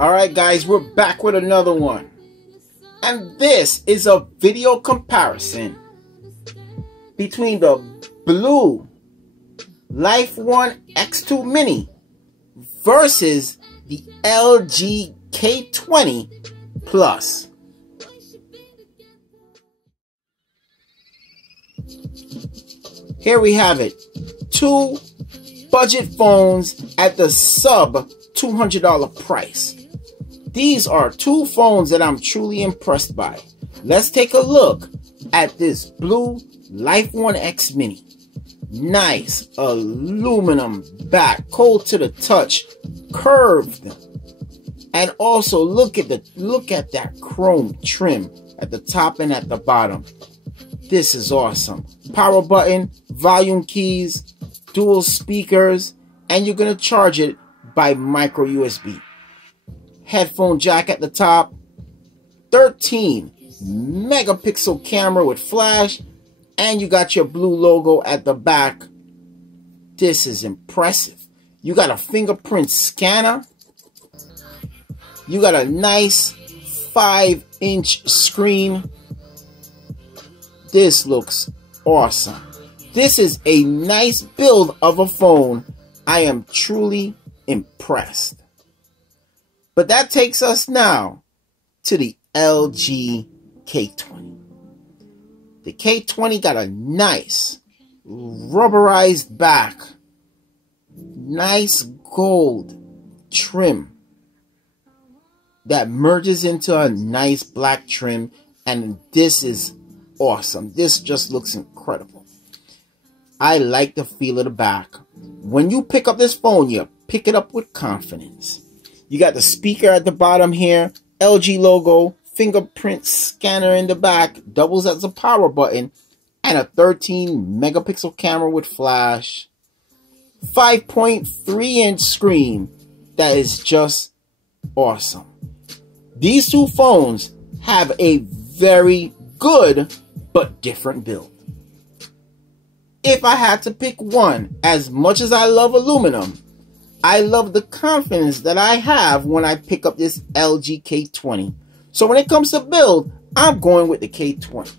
Alright guys, we're back with another one. And this is a video comparison between the Blu Life One X2 Mini versus the LG K20 Plus. Here we have it. Two budget phones at the sub $200 price. These are two phones that I'm truly impressed by. Let's take a look at this Blu Life One X Mini. Nice aluminum back, cold to the touch, curved. And also look at that chrome trim at the top and at the bottom. This is awesome. Power button, volume keys, dual speakers, and you're gonna charge it by micro USB. Headphone jack at the top, 13 megapixel camera with flash, and you got your Blu logo at the back. This is impressive. You got a fingerprint scanner. You got a nice 5-inch screen. This looks awesome. This is a nice build of a phone. I am truly impressed. But that takes us now to the LG K20. The K20 got a nice rubberized back, nice gold trim that merges into a nice black trim, and this is awesome. This just looks incredible. I like the feel of the back. When you pick up this phone, you pick it up with confidence. You got the speaker at the bottom here, LG logo, fingerprint scanner in the back, doubles as a power button, and a 13 megapixel camera with flash. 5.3-inch screen that is just awesome. These two phones have a very good but different build. If I had to pick one, as much as I love aluminum, I love the confidence that I have when I pick up this LG K20. So when it comes to build, I'm going with the K20.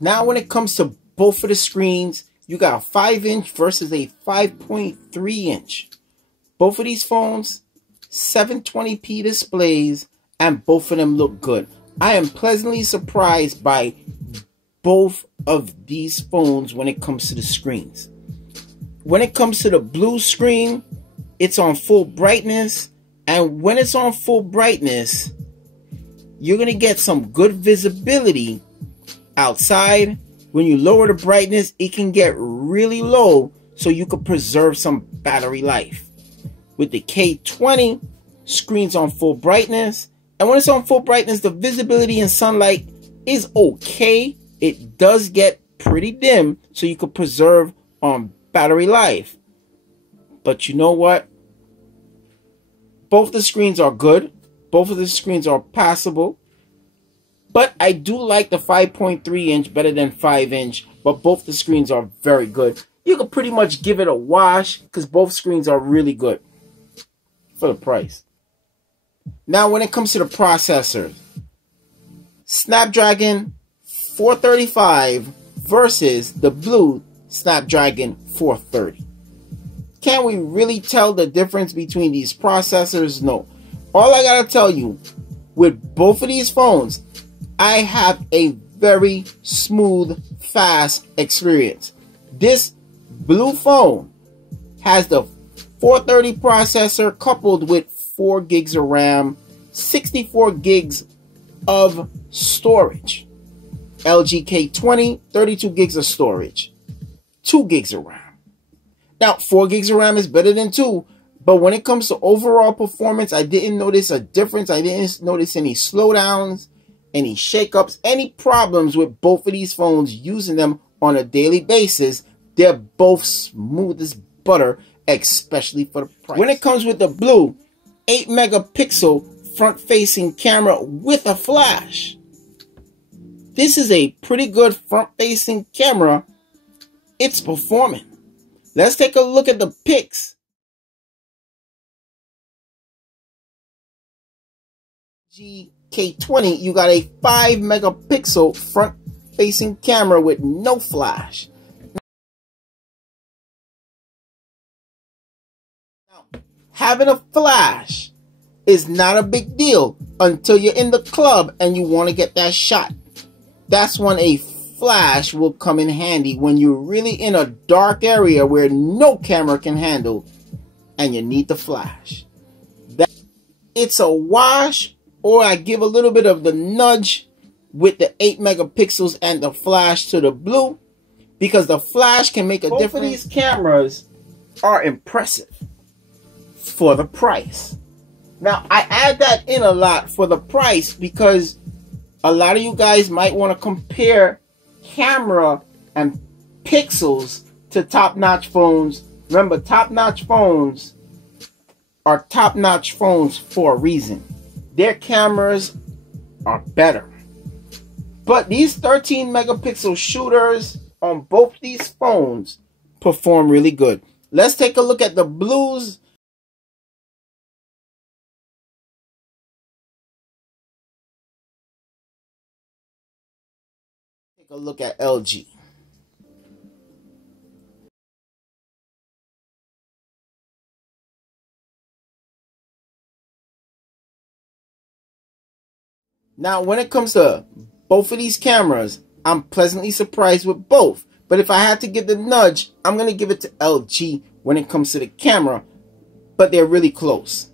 Now when it comes to both of the screens, you got a 5-inch versus a 5.3-inch. Both of these phones, 720p displays, and both of them look good. I am pleasantly surprised by both of these phones when it comes to the screens. When it comes to the Blu screen, it's on full brightness, and when it's on full brightness, you're going to get some good visibility outside. When you lower the brightness, it can get really low, so you can preserve some battery life. With the K20, screen's on full brightness, and when it's on full brightness, the visibility in sunlight is okay. It does get pretty dim, so you can preserve on battery life. But you know what? Both the screens are good. Both of the screens are passable. But I do like the 5.3-inch better than 5-inch. But both the screens are very good. You can pretty much give it a wash because both screens are really good for the price. Now when it comes to the processors, Snapdragon 435 versus the Blu Snapdragon 430. Can we really tell the difference between these processors? No. All I gotta tell you, with both of these phones, I have a very smooth, fast experience. This Blu phone has the 430 processor coupled with 4 gigs of RAM, 64 gigs of storage. LG K20, 32 gigs of storage, 2 gigs of RAM. Now, 4 gigs of RAM is better than 2, but when it comes to overall performance, I didn't notice a difference. I didn't notice any slowdowns, any shakeups, any problems with both of these phones using them on a daily basis. They're both smooth as butter, especially for the price. When it comes with the Blu 8 megapixel front-facing camera with a flash, this is a pretty good front-facing camera. It's performing. Let's take a look at the pics K20, you got a 5 megapixel front facing camera with no flash. Now, having a flash is not a big deal until you're in the club and you want to get that shot. That's when a flash will come in handy, when you're really in a dark area where no camera can handle and you need the flash. It's a wash, or I give a little bit of the nudge with the 8 megapixels and the flash to the blue, because the flash can make a difference. Both of these cameras are impressive for the price. Now, I add that in a lot for the price because a lot of you guys might want to compare camera and pixels to top-notch phones. Remember, top-notch phones are top-notch phones for a reason. Their cameras are better. But these 13 megapixel shooters on both these phones perform really good. Let's take a look at the blues. Take a look at LG. Now, when it comes to both of these cameras, I'm pleasantly surprised with both. But if I had to give the nudge, I'm going to give it to LG when it comes to the camera. But they're really close.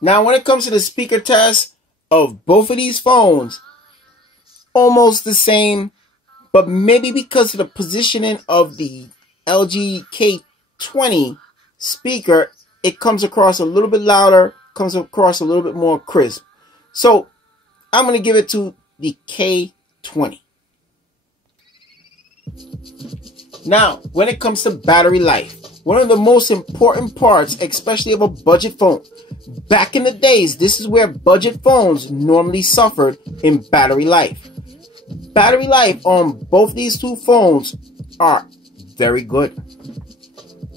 Now, when it comes to the speaker test of both of these phones, almost the same, but maybe because of the positioning of the LG K20 speaker, it comes across a little bit louder, comes across a little bit more crisp. So I'm going to give it to the K20. Now, when it comes to battery life, one of the most important parts, especially of a budget phone. Back in the days, this is where budget phones normally suffered in battery life. Battery life on both these two phones are very good.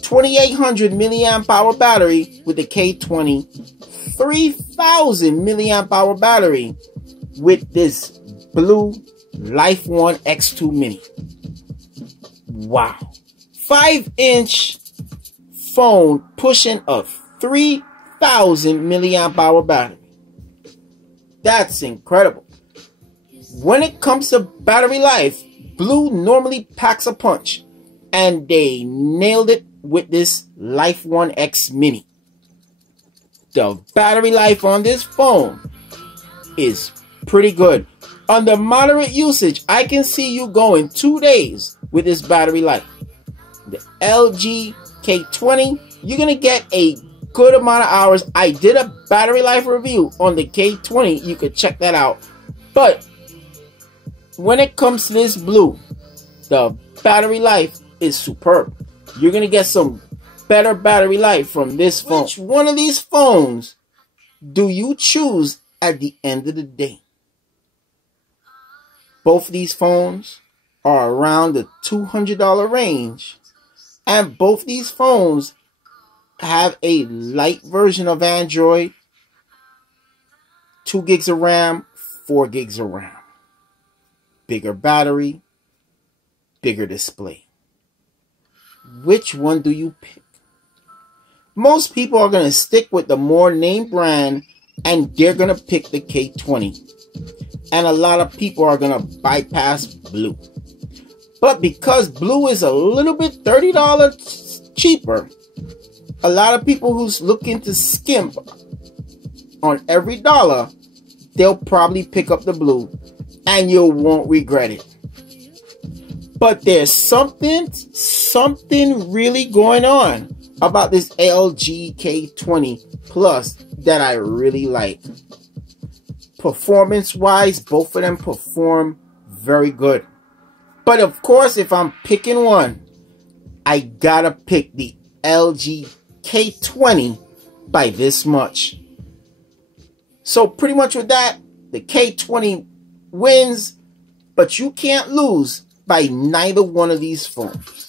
2800 milliamp hour battery with the K20, 3000 milliamp hour battery with this Blu Life One X2 Mini. Wow. 5-inch phone pushing a 3000 milliamp hour battery. That's incredible. When it comes to battery life, Blu normally packs a punch, and they nailed it with this Life One X Mini. The battery life on this phone is pretty good. Under moderate usage, I can see you going 2 days with this battery life. The LG K20, you're going to get a good amount of hours. I did a battery life review on the K20. You could check that out. But when it comes to this Blu, the battery life is superb. You're going to get some better battery life from this phone. Which one of these phones do you choose at the end of the day? Both of these phones are around the $200 range. And both these phones have a light version of Android, 2 gigs of RAM, 4 gigs of RAM. Bigger battery, bigger display. Which one do you pick? Most people are going to stick with the more name brand, and they're going to pick the K20. And a lot of people are going to bypass Blu. But because Blu is a little bit $30 cheaper, a lot of people who's looking to skimp on every dollar, they'll probably pick up the Blu and you won't regret it. But there's something really going on about this LG K20 Plus that I really like. Performance-wise, both of them perform very good. But of course, if I'm picking one, I gotta pick the LG K20 by this much. So pretty much with that, the K20 wins, but you can't lose by neither one of these phones.